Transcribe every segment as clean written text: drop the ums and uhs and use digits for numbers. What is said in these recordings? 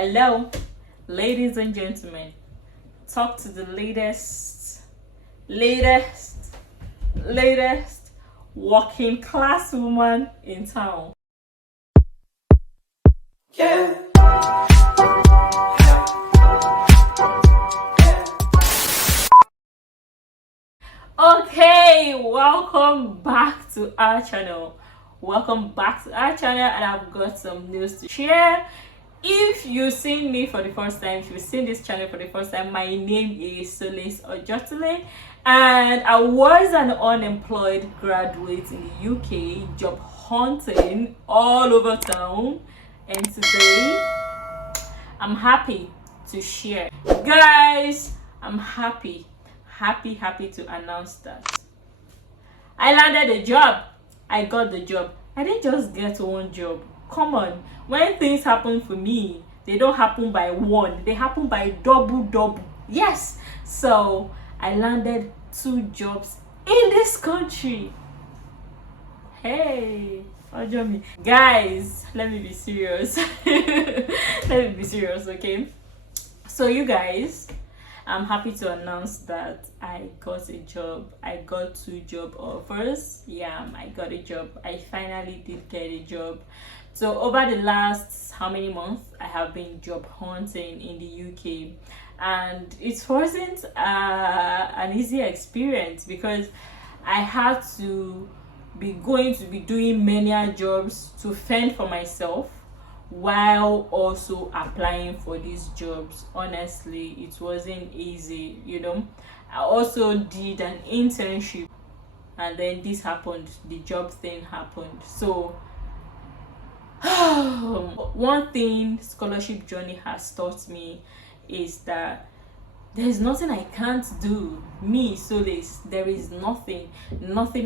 Hello, ladies and gentlemen. Talk to the latest working class woman in town. Yeah. Okay, welcome back to our channel. And I've got some news to share. If you've seen me for the first time, if you've seen this channel for the first time, my name is Solis Ojotile, and I was an unemployed graduate in the UK, job hunting all over town, and today I'm happy to share. Guys, I'm happy to announce that I landed a job. I got the job. I didn't just get one job. Come on. When things happen for me, they don't happen by one. They happen by double. Yes. So I landed 2 jobs in this country. Hey, me. Guys, let me be serious. Okay? So you guys, I'm happy to announce that I got a job. I got 2 job offers. Yeah, I got a job. I finally did get a job. So over the last how many months, I have been job hunting in the UK, and it wasn't an easy experience because I had to be doing many jobs to fend for myself while also applying for these jobs. Honestly, it wasn't easy. I also did an internship, and then this happened, the job thing happened. So one thing scholarship journey has taught me is that there is nothing I can't do. Me, Solis, there is nothing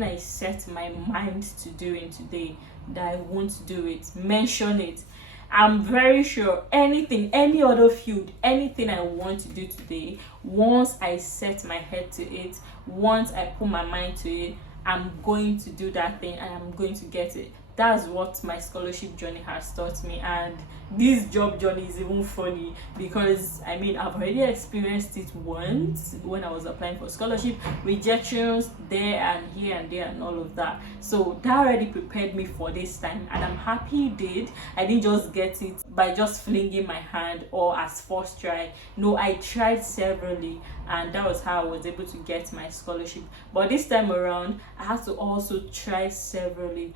I set my mind to doing today that I won't do it. Mention it. I'm very sure any other field, anything I want to do today, once I set my head to it, once I put my mind to it, I'm going to do that thing and I'm going to get it. That's what my scholarship journey has taught me. And this job journey is even funny because I've already experienced it once when I was applying for scholarship, rejections there and here and there and all of that. So that already prepared me for this time, and I'm happy it did. I didn't just get it by just flinging my hand or as first try. No, I tried severally, and that was how I was able to get my scholarship. But this time around, I had to also try severally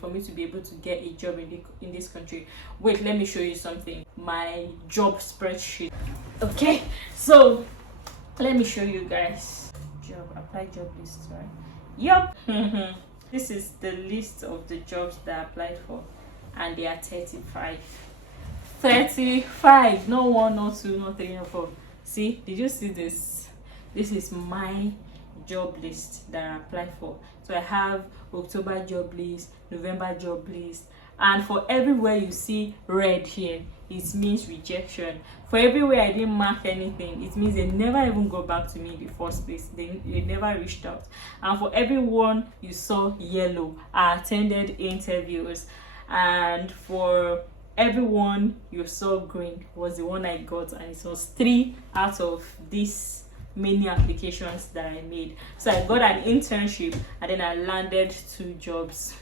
for me to be able to get a job in this country. Wait, let me show you something. My job spreadsheet. Okay, so let me show you guys. Apply job list, right? Yup. This is the list of the jobs that I applied for, and they are 35. No 1, no 2, no 3, no 4. See, did you see this? This is my job list that I applied for. So I have October job list, November job list, and for everywhere you see red here, it means rejection. For everywhere I didn't mark anything, it means they never even go back to me in the first place. They never reached out. And for everyone you saw yellow, I attended interviews. And for everyone you saw green was the one I got, and it was 3 out of these many applications that I made. So I got an internship, and then I landed 2 jobs.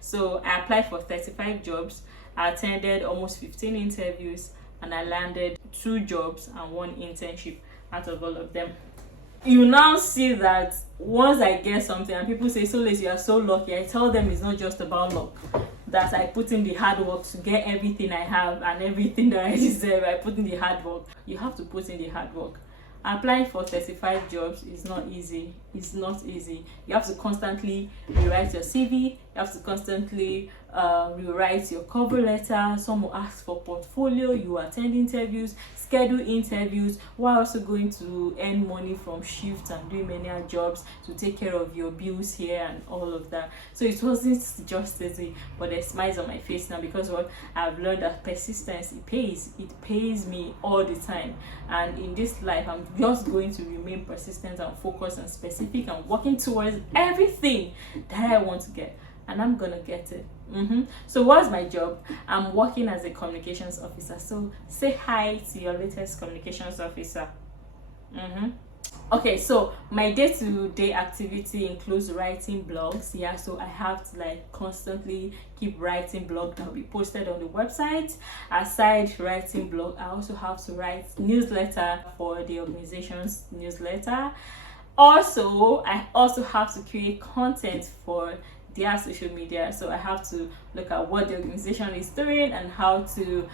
So I applied for 35 jobs. I attended almost 15 interviews, and I landed 2 jobs and 1 internship out of all of them. You now see that once I get something and people say, "Solis, you are so lucky," I tell them it's not just about luck. That I put in the hard work to get everything I have and everything that I deserve. I put in the hard work. You have to put in the hard work. Applying for 35 jobs is not easy. It's not easy. You have to constantly rewrite your CV. You have to constantly rewrite your cover letter. Some will ask for portfolio. You attend interviews, schedule interviews, while also going to earn money from shifts and doing many jobs to take care of your bills here and all of that. So it wasn't just easy, but there's smiles on my face now because what I've learned that persistence, it pays. It pays me all the time. And in this life, I'm just going to remain persistent and focused and specific and working towards everything that I want to get, and I'm gonna get it. So what's my job? I'm working as a communications officer. So say hi to your latest communications officer. Okay, so my day-to-day activity includes writing blogs. Yeah, so I have to like constantly keep writing blog that will be posted on the website. Aside writing blog, I also have to write newsletter for the organization's newsletter. Also, I also have to create content for their social media, so I have to look at what the organization is doing and how to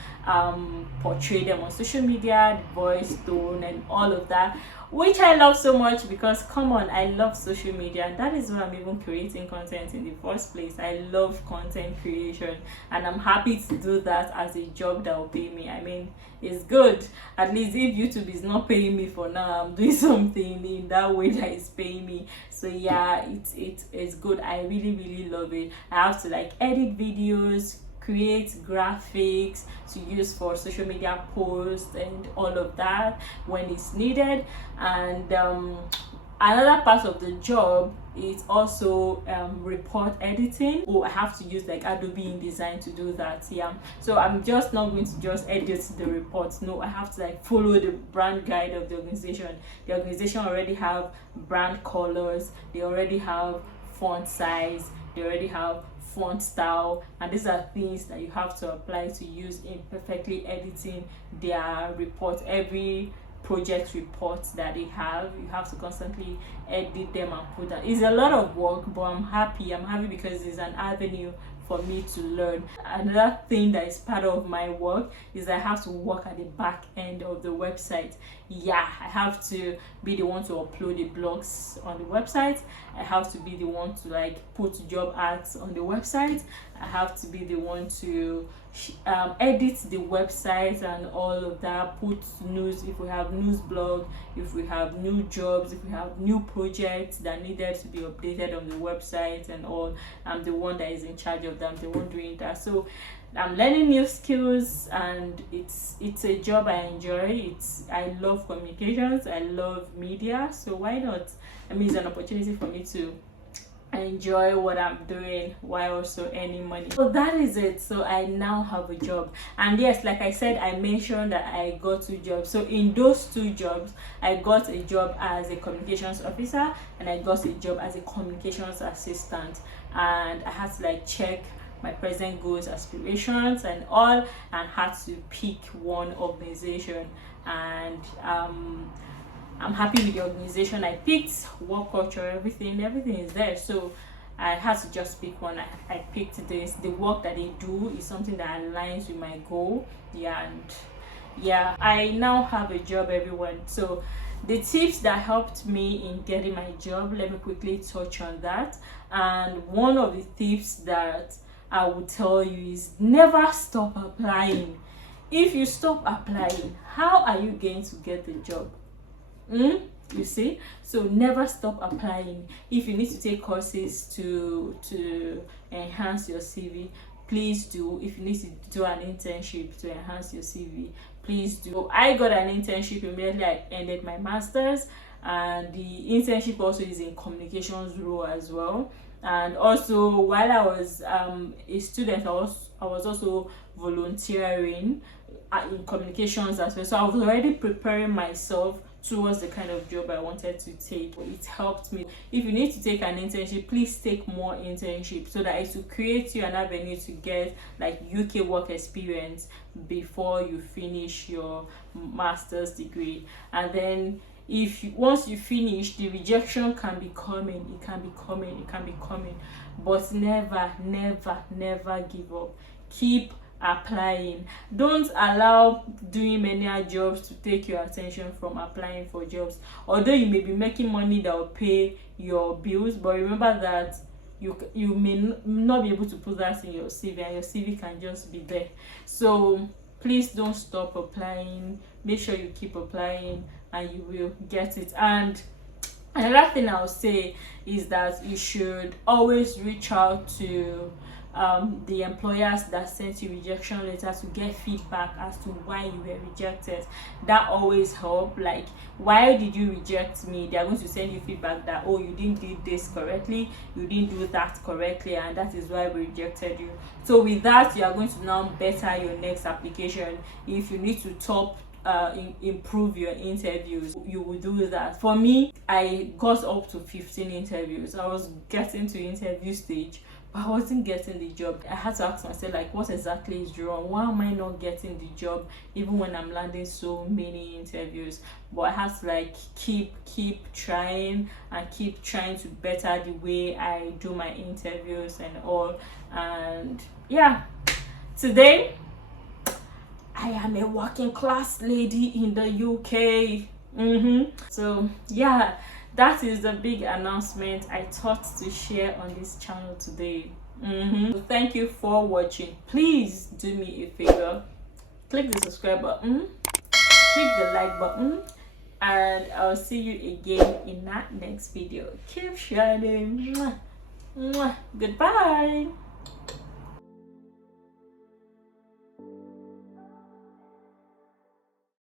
portray them on social media, voice, tone, and all of that, which I love so much because come on, I love social media, and that is why I'm even creating content in the first place. I love content creation, and I'm happy to do that as a job that will pay me. I mean, it's good. At least if YouTube is not paying me for now, I'm doing something in that way that is paying me. So yeah, it's good. I really love it. I have to like edit videos, create graphics to use for social media posts and all of that when it's needed. And another part of the job is also report editing. I have to use like Adobe InDesign to do that. Yeah, so I'm just not going to just edit the reports. No, I have to like follow the brand guide of the organization. The organization already have brand colors, they already have font size, they already have font style, and these are things that you have to apply to use in perfectly editing their report. Every project reports that they have, you have to constantly edit them and put that. It's a lot of work, but I'm happy because it's an avenue for me to learn. Another thing that is part of my work is I have to work at the back end of the website. Yeah, I have to be the one to upload the blogs on the website. I have to be the one to like put job ads on the website. I have to be the one to edit the website and all of that, put news if we have news blog, if we have new jobs, if we have new projects that needed to be updated on the website and all. I'm the one that is in charge of them, the one doing that. So I'm learning new skills, and it's a job I enjoy. I love communications, I love media, so why not? I mean, it's an opportunity for me to enjoy what I'm doing while also earning money. So that is it. So I now have a job, and yes, like I said, I mentioned that I got 2 jobs. So in those 2 jobs, I got a job as a communications officer and I got a job as a communications assistant, and I had to like check my present goals, aspirations and all, and had to pick one organization. And I'm happy with the organization I picked. Work culture, everything is there. So I had to just pick one. I picked this. The work that they do is something that aligns with my goal. Yeah, and yeah, I now have a job, everyone. So the tips that helped me in getting my job, let me quickly touch on that. And one of the tips that I would tell you is never stop applying. If you stop applying, how are you going to get the job? You see, so never stop applying. If you need to take courses to enhance your CV, please do. If you need to do an internship to enhance your CV, please do. I got an internship immediately I ended my master's, and the internship also is in communications role as well. And also while I was a student, I was also volunteering in communications as well. So I was already preparing myself towards the kind of job I wanted to take. It helped me. If you need to take an internship, please take more internships so that it will create you an avenue to get like UK work experience before you finish your master's degree. And then once you finish, the rejection can be coming. It can be coming, but never give up. Keep applying. Don't allow doing many jobs to take your attention from applying for jobs. Although you may be making money that will pay your bills, but remember that you may not be able to put that in your CV, and your CV can just be there. So please don't stop applying. Make sure you keep applying and you will get it. And another thing I'll say is that you should always reach out to the employers that sent you rejection letter to get feedback as to why you were rejected. That always help. Like, why did you reject me? They are going to send you feedback that, oh, you didn't do this correctly, you didn't do that correctly, and that is why we rejected you. So with that, you are going to now better your next application. If you need to improve your interviews, you will do that. For me, I got up to 15 interviews. I was getting to interview stage, but I wasn't getting the job. I had to ask myself, like, what exactly is wrong? Why am I not getting the job even when I'm landing so many interviews? But I had to like keep trying and keep trying to better the way I do my interviews and all. And yeah, today I am a working class lady in the UK. So yeah, that is the big announcement I thought to share on this channel today. So thank you for watching. Please do me a favor, click the subscribe button, click the like button, and I'll see you again in that next video. Keep shining. Mwah. Mwah. Goodbye.